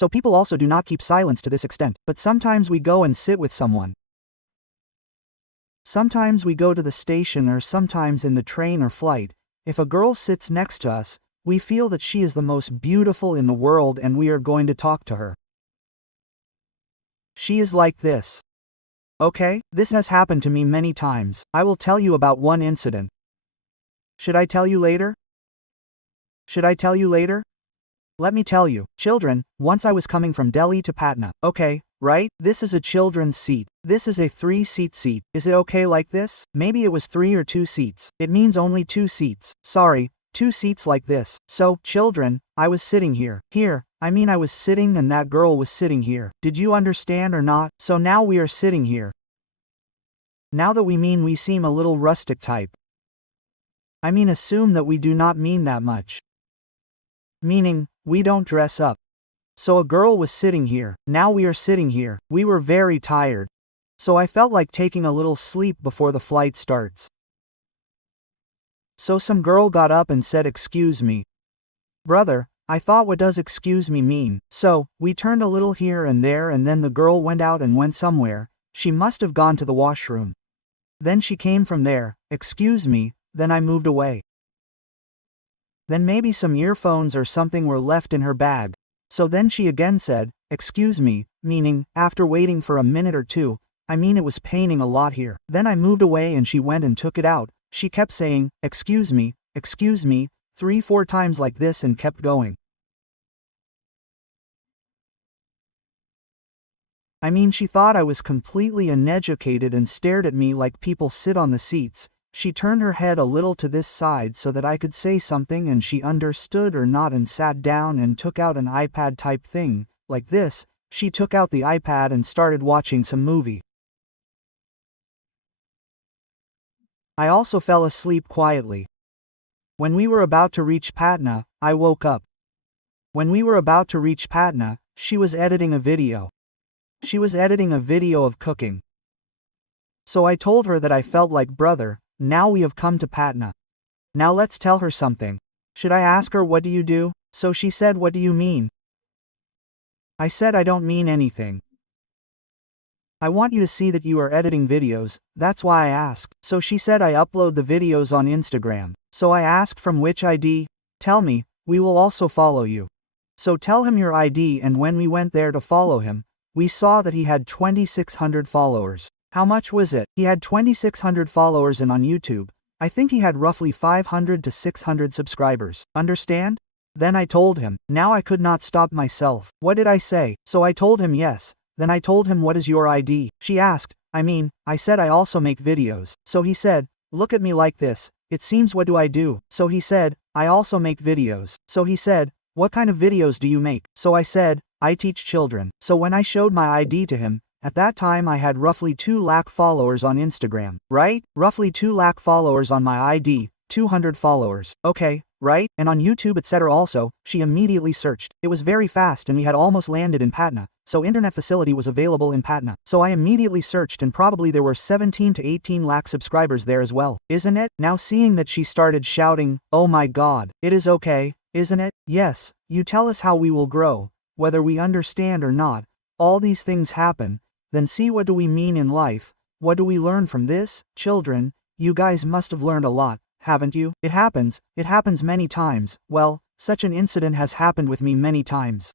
So people also do not keep silence to this extent. But sometimes we go and sit with someone. Sometimes we go to the station or sometimes in the train or flight. If a girl sits next to us, we feel that she is the most beautiful in the world and we are going to talk to her. She is like this. Okay, this has happened to me many times. I will tell you about one incident. Should I tell you later? Should I tell you later? Let me tell you, children, once I was coming from Delhi to Patna. Okay, right? This is a children's seat. This is a 3-seat seat. Is it okay like this? Maybe it was 3 or 2 seats. It means only 2 seats. Sorry, 2 seats like this. So, children, I was sitting here. I was sitting and that girl was sitting here. Did you understand or not? So now we are sitting here. Now that we seem a little rustic type. Assume that we do not mean that much. Meaning, we don't dress up. So a girl was sitting here. Now we are sitting here. We were very tired. So I felt like taking a little sleep before the flight starts. So some girl got up and said, "Excuse me." Brother, I thought, what does excuse me mean? So, we turned a little here and there and then the girl went out and went somewhere. She must have gone to the washroom. Then she came from there, "Excuse me," then I moved away. Then maybe some earphones or something were left in her bag. So then she again said, "Excuse me," meaning, after waiting for a minute or two, it was paining a lot here. Then I moved away and she went and took it out. She kept saying, excuse me, 3-4 times like this and kept going. She thought I was completely uneducated and stared at me like people sit on the seats. She turned her head a little to this side so that I could say something and she understood or not and sat down and took out an iPad type thing, like this. She took out the iPad and started watching some movie. I also fell asleep quietly. When we were about to reach Patna, I woke up. When we were about to reach Patna, she was editing a video. She was editing a video of cooking. So I told her that I felt like, brother, now we have come to Patna. Now let's tell her something. Should I ask her, what do you do? So she said, what do you mean? I said, I don't mean anything. I want you to see that you are editing videos, that's why I asked. So she said, I upload the videos on Instagram. So I asked, from which ID? Tell me, we will also follow you. So tell him your ID, and when we went there to follow him, we saw that he had 2,600 followers. How much was it? He had 2,600 followers, and on YouTube, I think he had roughly 500 to 600 subscribers. Understand? Then I told him. Now I could not stop myself. What did I say? So I told him yes. Then I told him, what is your ID? She asked. I said I also make videos. So he said, look at me like this. It seems, what do I do? So he said, I also make videos. So he said, what kind of videos do you make? So I said, I teach children. So when I showed my ID to him, at that time I had roughly 2 lakh followers on Instagram, right? Roughly 2 lakh followers on my ID, 200 followers. Okay, right? And on YouTube etc. Also, she immediately searched. It was very fast and we had almost landed in Patna. So internet facility was available in Patna. So I immediately searched and probably there were 17 to 18 lakh subscribers there as well. Isn't it? Now seeing that she started shouting, oh my god, it is okay, isn't it? Yes, you tell us how we will grow, whether we understand or not. All these things happen. Then see, what do we mean in life? What do we learn from this? Children, you guys must have learned a lot, haven't you? It happens many times. Well, such an incident has happened with me many times.